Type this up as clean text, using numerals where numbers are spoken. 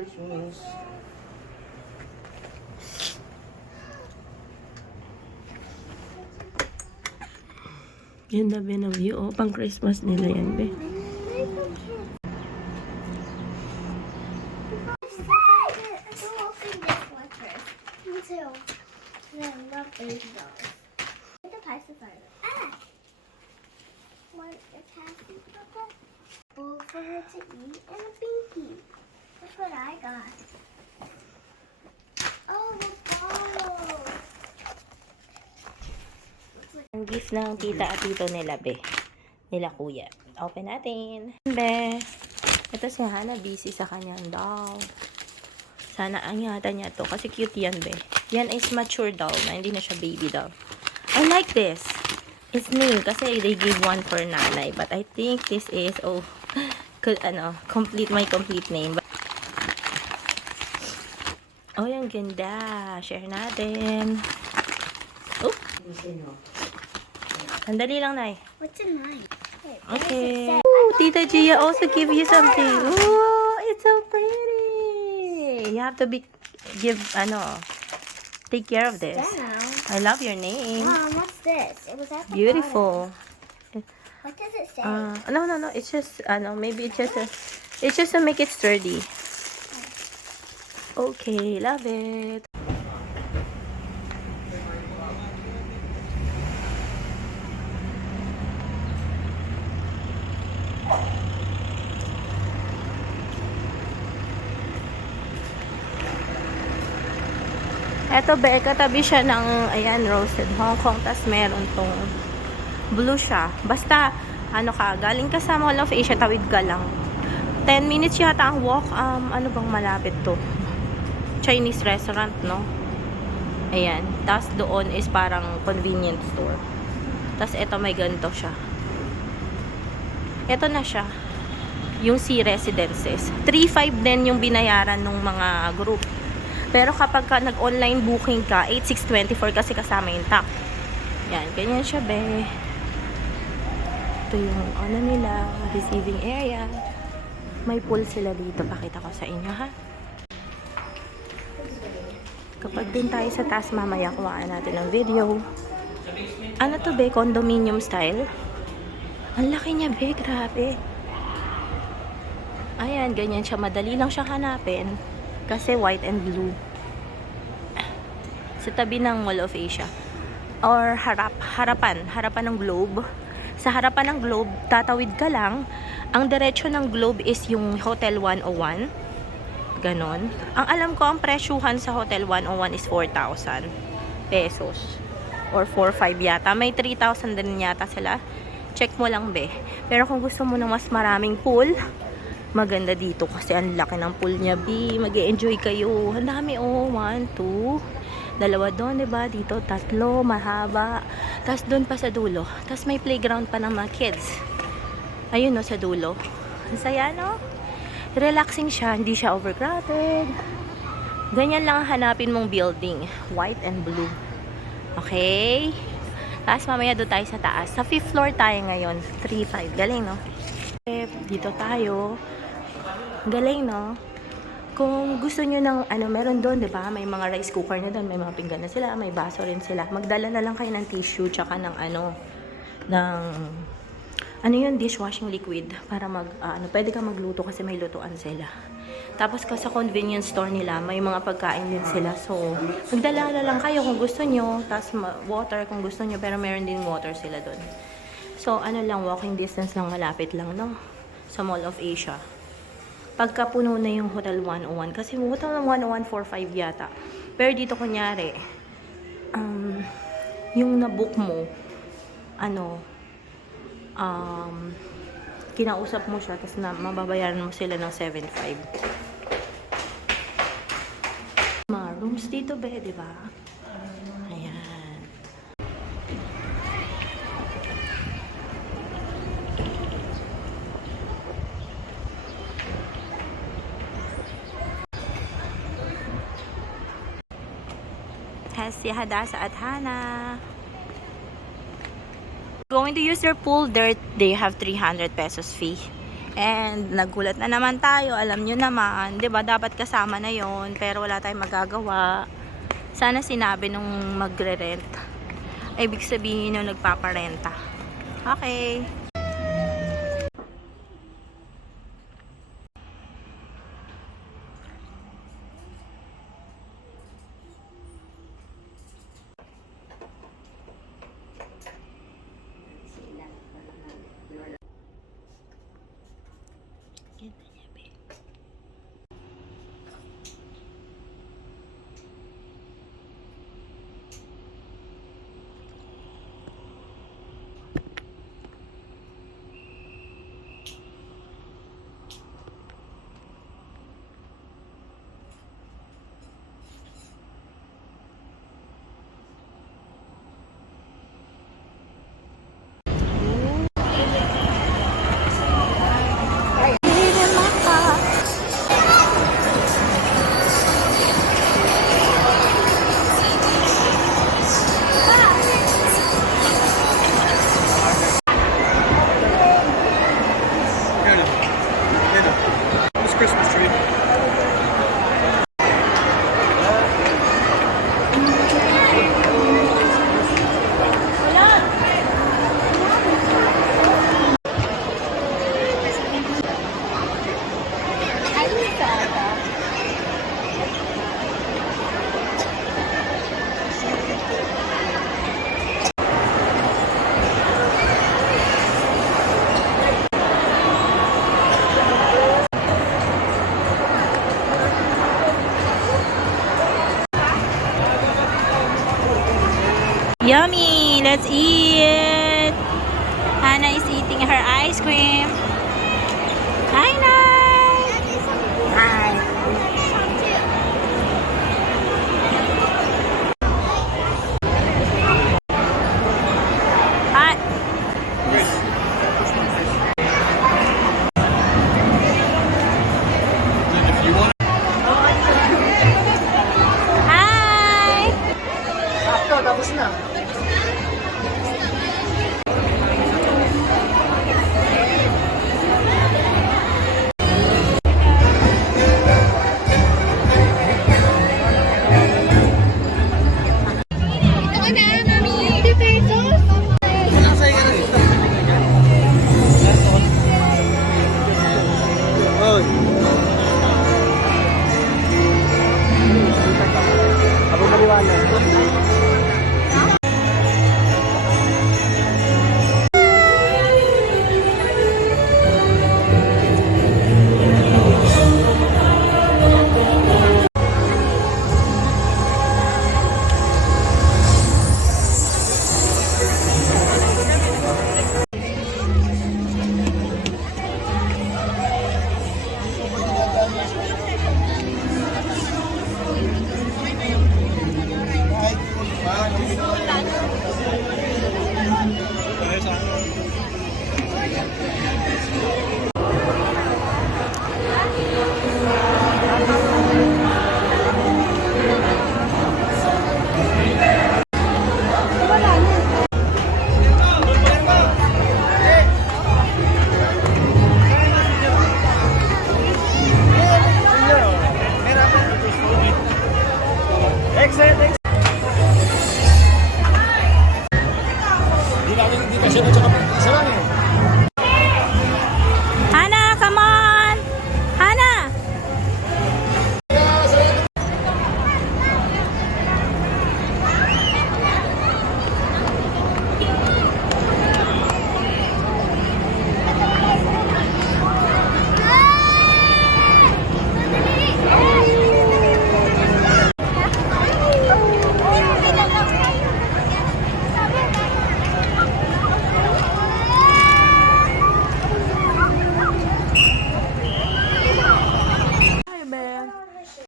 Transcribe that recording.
Christmas. Yun na be na view. Oh, pang Christmas nila yan be. For her to eat and a binky. That's what I got. Oh, the bottle. Ang gift ng tita at tito nila be. Nila kuya. Open natin. Be. Ito si Hana busy sa kanyang doll. Sana angatan niya to kasi cute yan be. Yan is mature doll na hindi na siya baby doll. I like this. It's new kasi they gave one for nanay. But I think this is, complete name. Oh, yung ganda. Share natin. Oh. Sandali lang, Nay. What's in mine? Okay. Ooh, Tita Gia also give you something. Oh, it's so pretty. You have to take care of this. I love your name. Mom, what's this? It was at the Beautiful. bottom. What does it say? No. It's just, maybe it's just to make it sturdy. Okay, love it. Eto be, katabi siya ng, ayan, roasted Hong Kong. Tas meron tong blue siya. Basta, galing ka sa Mall of Asia, tawid ka lang. 10 minutes yata ang walk. Ano bang malapit to? Chinese restaurant, no? Ayan. Tas doon is parang convenience store. Tas eto may ganito siya. Eto na siya. Yung C Residences. 3.5 din yung binayaran ng mga group. Pero kapag ka nag-online booking ka, 8,624 kasi kasama yung tax. Yan, ganyan siya, be. Ito yung nila, receiving area. May pool sila dito. Pakita ko sa inyo, ha? Kapag din tayo sa taas, mamaya kuhaan natin ng video. Ano to, be? Condominium style? Ang laki niya, be. Grabe. Ayan, ganyan siya. Madali lang siyang hanapin. Kasi white and blue. Sa tabi ng Mall of Asia. Or harapan ng Globe. Sa harapan ng Globe, tatawid ka lang. Ang diretsyo ng Globe is yung Hotel 101. Ganon. Ang alam ko, ang presyuhan sa Hotel 101 is 4,000 pesos. Or 4,500 yata. May 3,000 din yata sila. Check mo lang, be. Pero kung gusto mo ng mas maraming pool, maganda dito kasi ang laki ng pool niya, B. Mag-e-enjoy kayo. Ang dami, 1, 2, dalawa doon, diba? Dito, 3, mahaba. Tapos doon pa sa dulo. Tapos may playground pa ng mga kids. Ayun, no, sa dulo. Ang saya, no? Relaxing siya. Hindi siya overcrowded. Ganyan lang ang hanapin mong building. White and blue. Okay? Tapos mamaya doon tayo sa taas. Sa 5th floor tayo ngayon. 3-5. Galing, no? Dito tayo. Galing, no? Kung gusto nyo ng, meron doon, di ba? May mga rice cooker na doon, may mga pinggan na sila, may baso rin sila. Magdala na lang kayo ng tissue, tsaka ng yun, dishwashing liquid. Para pwede ka magluto kasi may lutuan sila. Tapos sa convenience store nila, may mga pagkain din sila. So, magdala na lang kayo kung gusto nyo. Tapos water kung gusto nyo, pero meron din water sila doon. So, walking distance lang, malapit lang, no? Sa Mall of Asia. Pagka puno na yung Hotel 101. Kasi Hotel 101, 4,500 yata. Pero dito, kunyari, yung nabook mo, kinausap mo siya, tapos mababayaran mo sila ng 7,500. Mga rooms dito, be, di ba? Ayan. Si Hadasa at Hana. Going to use your pool, they have 300 pesos fee. And nagulat na naman tayo, alam nyo naman, 'di ba dapat kasama na yon pero wala tayong magagawa. Sana sinabi nung magre-rent. Ay, ibig sabihin nung nagpaparenta. Okay. This Christmas tree. Yummy! Let's eat! Hannah is eating her ice cream. Hi, Nay! Hi! Hi! And if you want Hi! Tapos na. Oy. Abang maliwanag.